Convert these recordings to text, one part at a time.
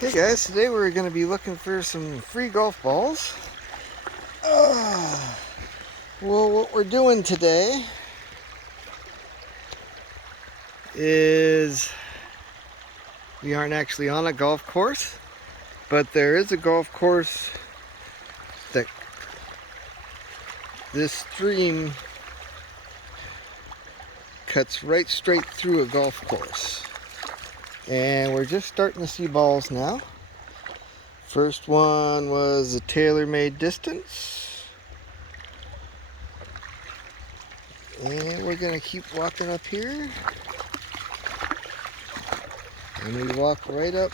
Hey guys, today we're going to be looking for some free golf balls. Well, what we're doing today is we aren't actually on a golf course, but there is a golf course that this stream cuts right straight through a golf course. And we're just starting to see balls now. First one was a TaylorMade Distance. And we're going to keep walking up here. And we walk right up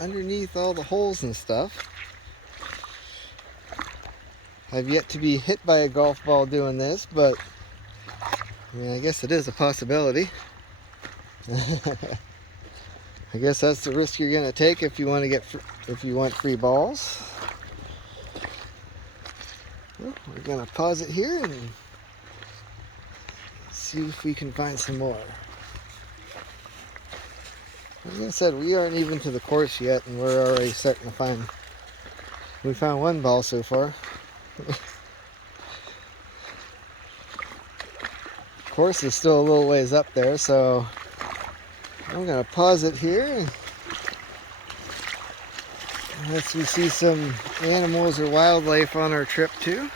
underneath all the holes and stuff. I've yet to be hit by a golf ball doing this, but I guess it is a possibility. I guess that's the risk you're going to take if you want free balls. Well, we're going to pause it here and see if we can find some more. As I said, we aren't even to the course yet, and we're already starting to find. We found one ball so far. Course is still a little ways up there, so I'm going to pause it here unless we see some animals or wildlife on our trip too.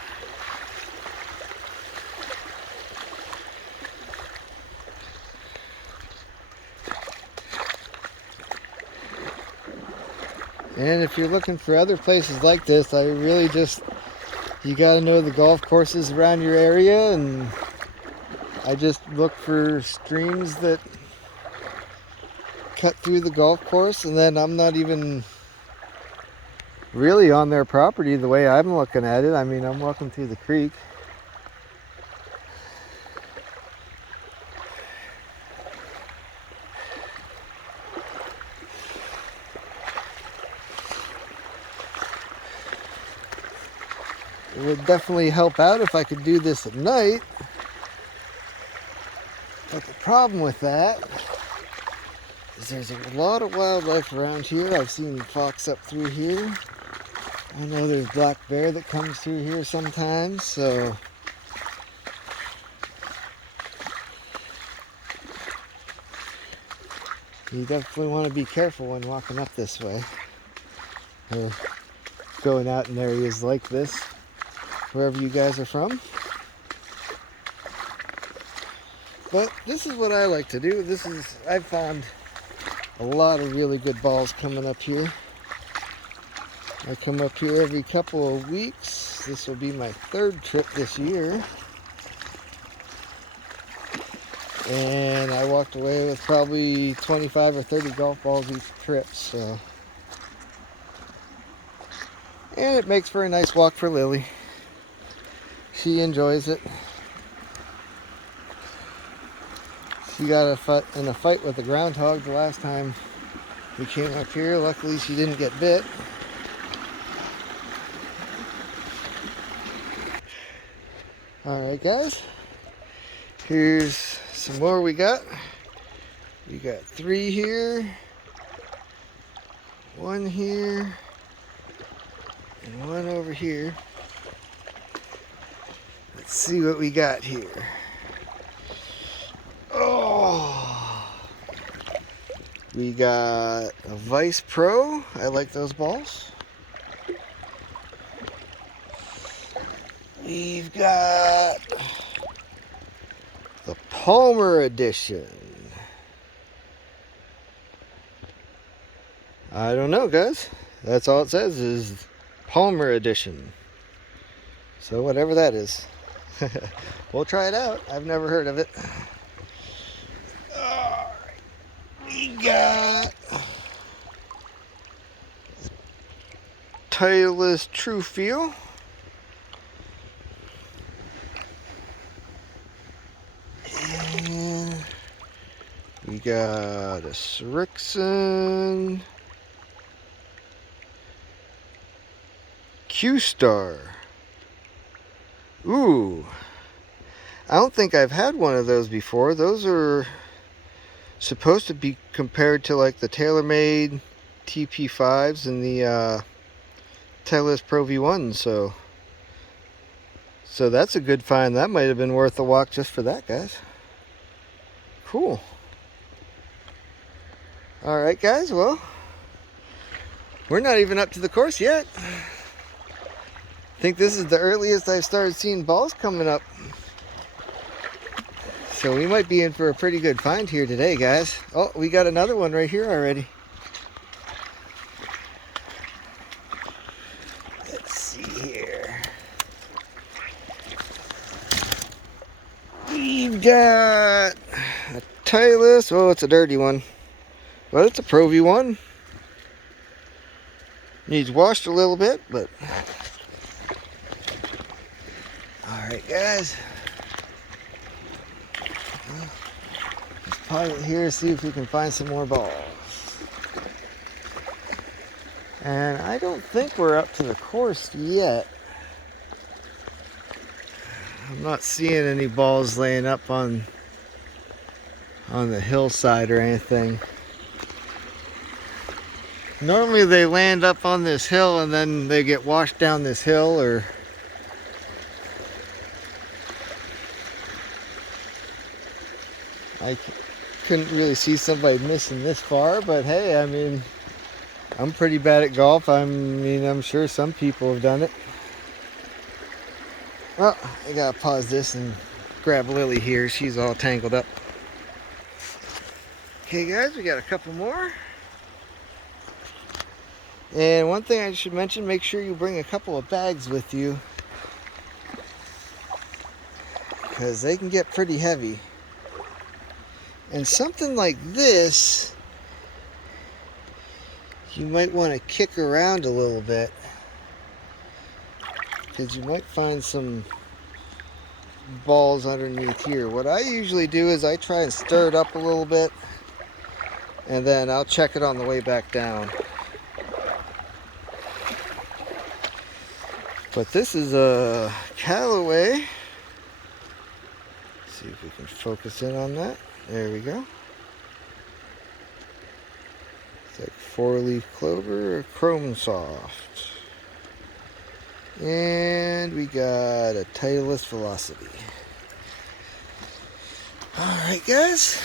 And if you're looking for other places like this, you got to know the golf courses around your area, and I just look for streams that cut through the golf course, and then I'm not even really on their property the way I'm looking at it. I mean, I'm walking through the creek. It would definitely help out if I could do this at night. But the problem with that is there's a lot of wildlife around here. I've seen fox up through here. I know there's black bear that comes through here sometimes, so you definitely want to be careful when walking up this way, or going out in areas like this, wherever you guys are from. But this is what I like to do. I've found a lot of really good balls coming up here. I come up here every couple of weeks. This will be my third trip this year. And I walked away with probably 25 or 30 golf balls each trip. So. And it makes for a nice walk for Lily. She enjoys it. She got in a fight with a groundhog the last time we came up here. Luckily, she didn't get bit. Alright guys, here's some more we got. We got 3 here, 1 here, and 1 over here. Let's see what we got here. Oh, we got a Vice Pro. I like those balls. We've got the Palmer Edition. I don't know, guys. That's all it says is Palmer Edition. So whatever that is. We'll try it out. I've never heard of it. Alright. We got Titleist True Feel. And we got a Srixon Q-Star. Ooh, I don't think I've had one of those before. Those are supposed to be compared to like the TaylorMade TP5s and the Titleist Pro V1. So that's a good find. That might have been worth a walk just for that, guys. Cool. All right, guys. Well, we're not even up to the course yet. I think this is the earliest I've started seeing balls coming up. So we might be in for a pretty good find here today, guys. Oh, we got another one right here already. Let's see here. We've got a Titleist. Oh, it's a dirty one. But it's a Pro V1. Needs washed a little bit, but... Alright, guys. Let's pilot here, see if we can find some more balls. And I don't think we're up to the course yet. I'm not seeing any balls laying up on the hillside or anything. Normally they land up on this hill and then they get washed down this hill, or I couldn't really see somebody missing this far, but hey, I mean, I'm pretty bad at golf. I'm sure some people have done it. Well, I gotta pause this and grab Lily here. She's all tangled up. Okay, guys, we got a couple more. And one thing I should mention, make sure you bring a couple of bags with you, because they can get pretty heavy. And something like this, you might want to kick around a little bit, because you might find some balls underneath here. What I usually do is I try and stir it up a little bit, and then I'll check it on the way back down. But this is a Callaway. Let's see if we can focus in on that. There we go. It's like 4-leaf clover or Chrome Soft. And we got a Titleist Velocity. Alright, guys.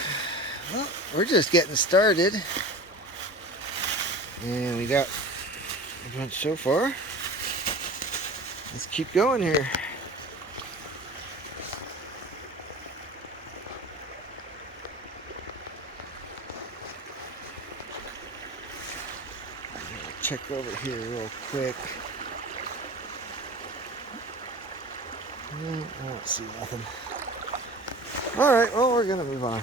Well, we're just getting started. And we got a bunch so far. Let's keep going here. Check over here real quick. I don't see nothing. Alright, well, we're gonna move on.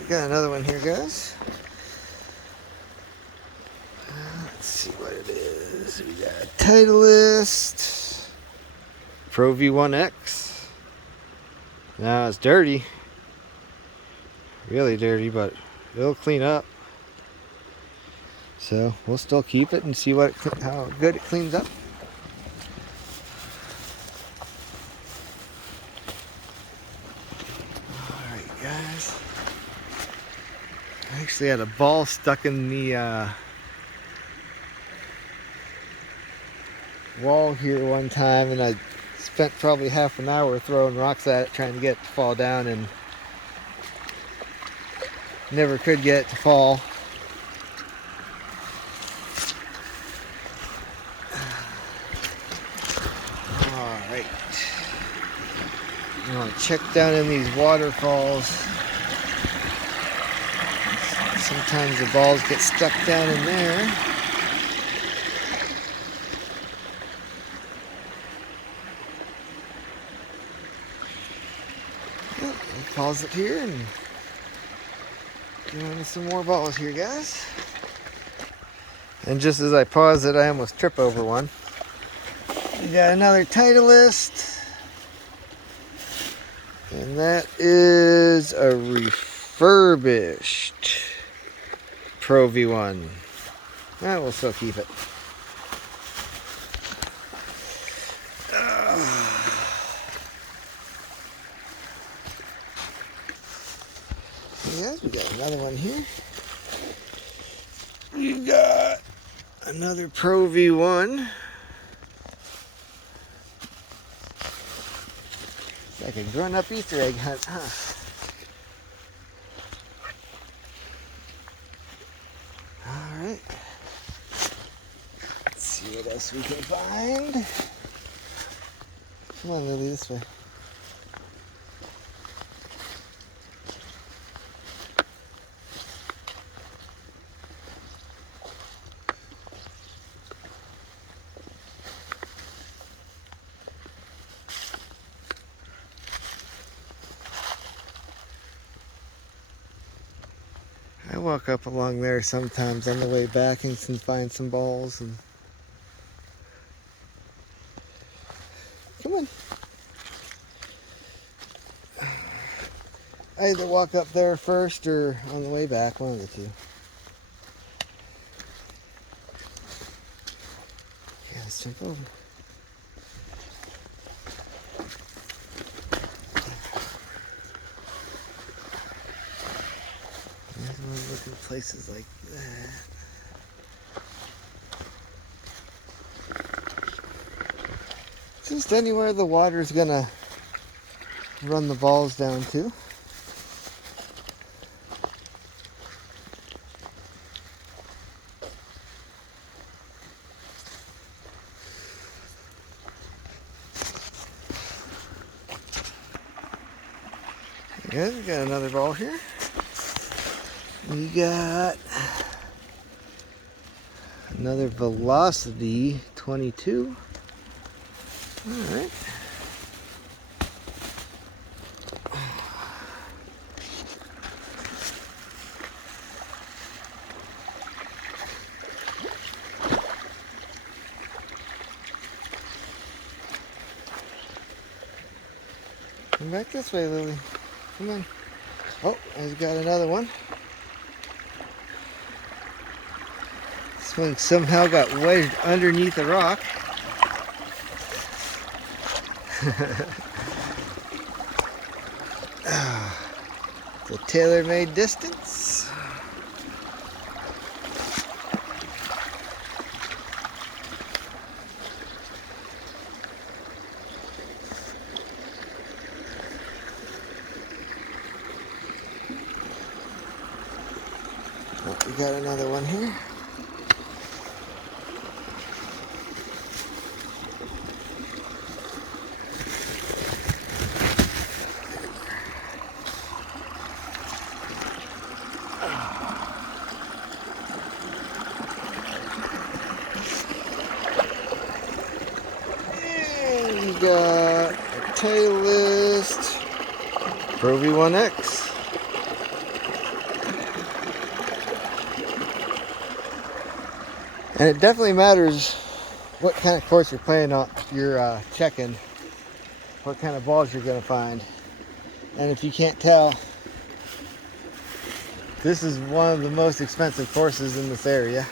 We got another one here, guys. Let's see what it is. We got a Titleist Pro V1X. Now it's dirty. Really dirty, but it'll clean up. So we'll still keep it and see how good it cleans up. Alright, guys. I actually had a ball stuck in the wall here one time, and I spent probably half an hour throwing rocks at it trying to get it to fall down, and never could get it to fall. Alright, I'm going to check down in these waterfalls. Sometimes the balls get stuck down in there. Pause it here and get into some more balls here, guys. And just as I pause it, I almost trip over one. We got another Titleist, and that is a refurbished Pro V1. We'll still keep it. Yes, we got another one here. We got another Pro V1. It's like a grown-up Easter egg hunt, huh? Alright. Let's see what else we can find. Come on, Lily, this way. I walk up along there sometimes on the way back and can find some balls. And come on. I either walk up there first or on the way back, one of the two. Yeah, let's jump over. I want to look at places like that. Just anywhere the water's gonna run the balls down to. Good, we got another ball here. We got another Velocity 22. All right. Come back this way, Lily. Come on. Oh, I've got another one. This one somehow got wedged underneath a rock. It's a tailor-made distance. Oh, we got another one here. And we got a Titleist Pro V1X. And it definitely matters what kind of course you're playing on, you're checking, what kind of balls you're going to find. And if you can't tell, this is one of the most expensive courses in this area.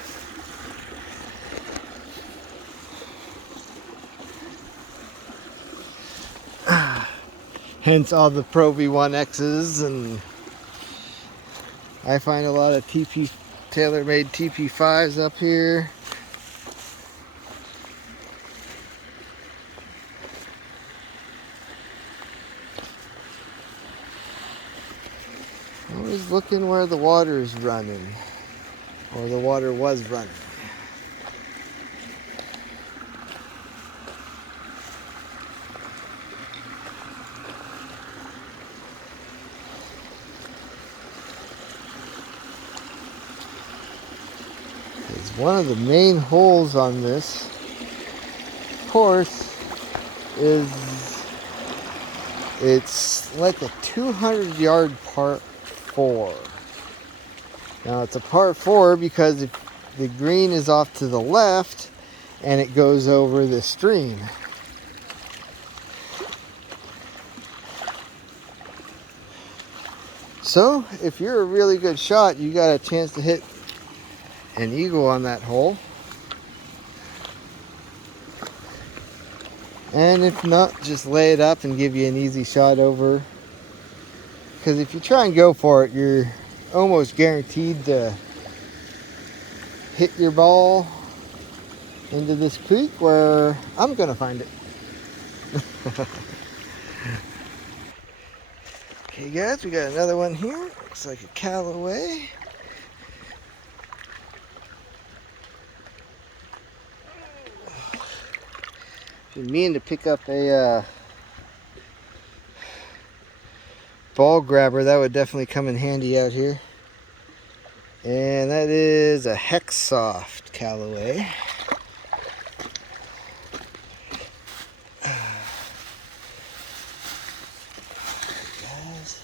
Hence all the Pro V1Xs, and I find a lot of tailor-made TP5s up here. Always looking where the water is running, or the water was running. One of the main holes on this course is it's like a 200-yard par 4. Now it's a par 4 because the green is off to the left and it goes over the stream. So if you're a really good shot, you got a chance to hit an eagle on that hole. And if not, just lay it up and give you an easy shot over. Because if you try and go for it, you're almost guaranteed to hit your ball into this creek where I'm gonna find it. Okay guys, we got another one here. Looks like a Callaway. Been meaning to pick up a ball grabber. That would definitely come in handy out here. And that is a Hexsoft Callaway. Guys.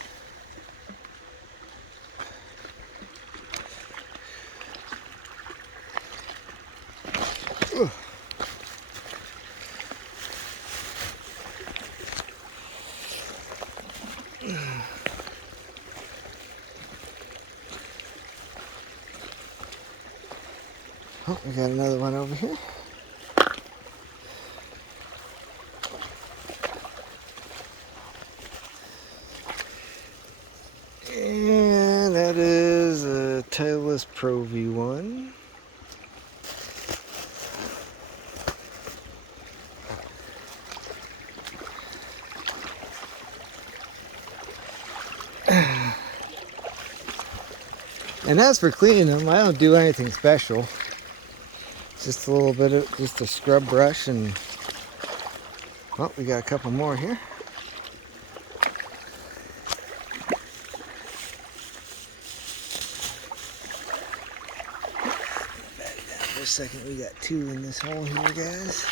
Oh, we got another one over here. And that is a Titleist Pro V1. And as for cleaning them, I don't do anything special. Just a little bit of, just a scrub brush and, oh, we got a couple more here. For a second, we got two in this hole here, guys.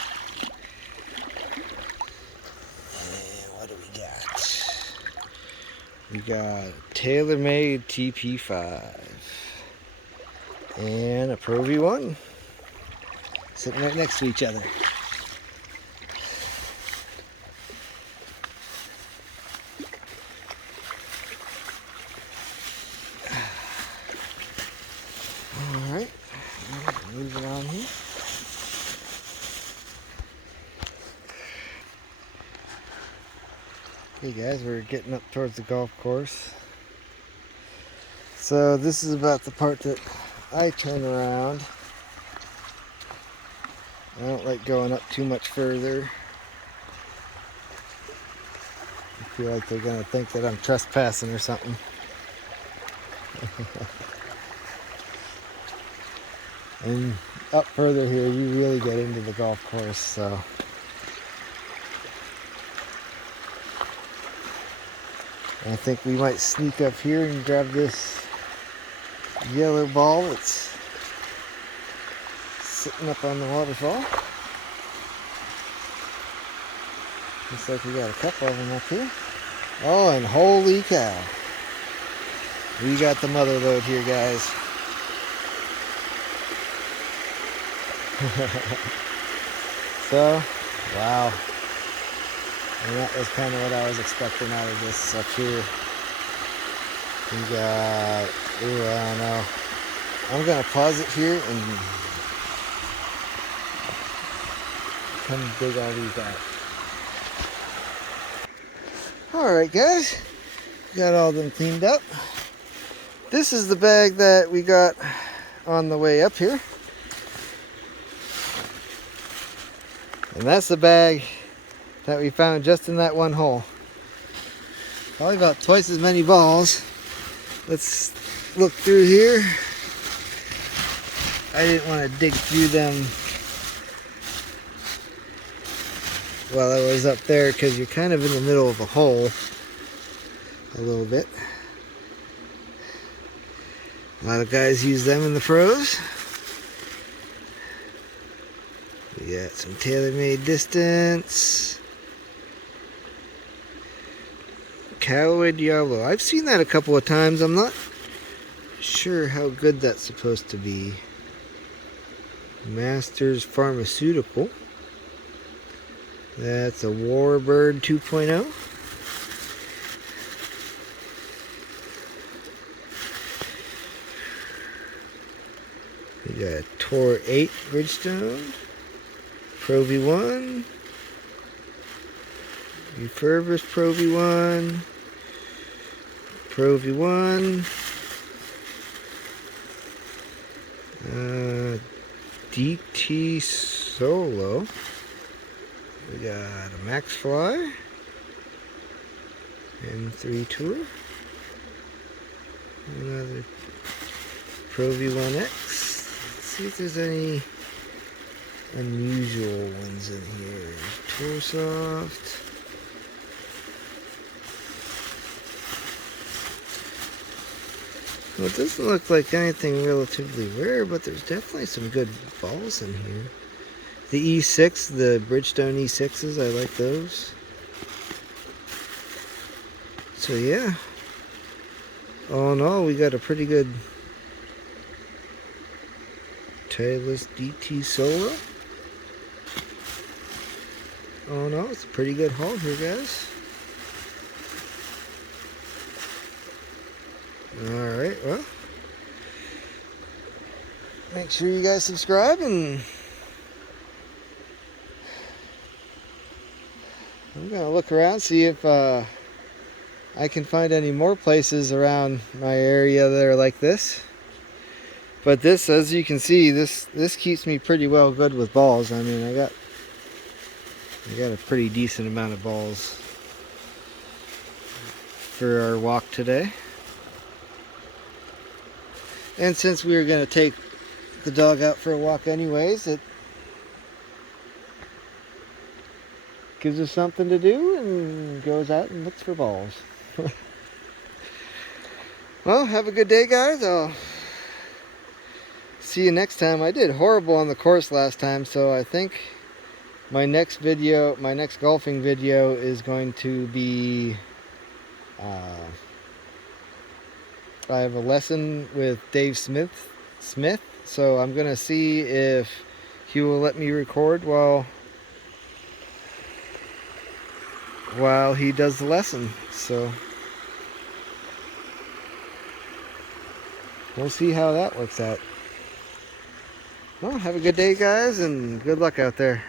And what do we got? We got TaylorMade TP5 and a Pro V1 sitting right next to each other. All right, move it on here. Okay guys, we're getting up towards the golf course. So this is about the part that I turn around. I don't like going up too much further. I feel like they're gonna think that I'm trespassing or something. And up further here, you really get into the golf course, so. I think we might sneak up here and grab this yellow ball that's sitting up on the waterfall. Looks like we got a couple of them up here. Oh, and holy cow. We got the mother lode here, guys. So, wow. And that was kind of what I was expecting out of this up here. We got, ooh, I don't know. I'm going to pause it here and come dig all these out. Alright guys, got all them cleaned up. This is the bag that we got on the way up here. And that's the bag that we found just in that one hole. Probably about twice as many balls. Let's look through here. I didn't want to dig through them while I was up there because you're kind of in the middle of a hole a little bit. A lot of guys use them in the pros. We got some TaylorMade Distance. Callaway Diablo. I've seen that a couple of times. I'm not sure how good that's supposed to be. Masters Pharmaceutical. That's a Warbird 2.0. We got a Tor 8 Bridgestone. Pro V1. Refurbished Pro V1. Pro V1. DT Solo. We got a Max Fly. M3 Tour. Another Pro V1X. Let's see if there's any unusual ones in here. Torsoft. Well, it doesn't look like anything relatively rare, but there's definitely some good balls in here. The E6, the Bridgestone E6s, I like those. So yeah, all in all, we got a pretty good Titleist DT Solo. All in all, it's a pretty good haul here, guys. Alright, well, make sure you guys subscribe, and I'm going to look around, see if I can find any more places around my area that are like this. But this, as you can see, this keeps me pretty well good with balls. I mean, I got a pretty decent amount of balls for our walk today. And since we were going to take the dog out for a walk anyways, it gives us something to do and goes out and looks for balls. Well, have a good day, guys. I'll see you next time. I did horrible on the course last time, so I think my next golfing video is going to be I have a lesson with Dave Smith, so I'm gonna see if he will let me record while he does the lesson. So we'll see how that works out. Well, have a good day, guys, and good luck out there.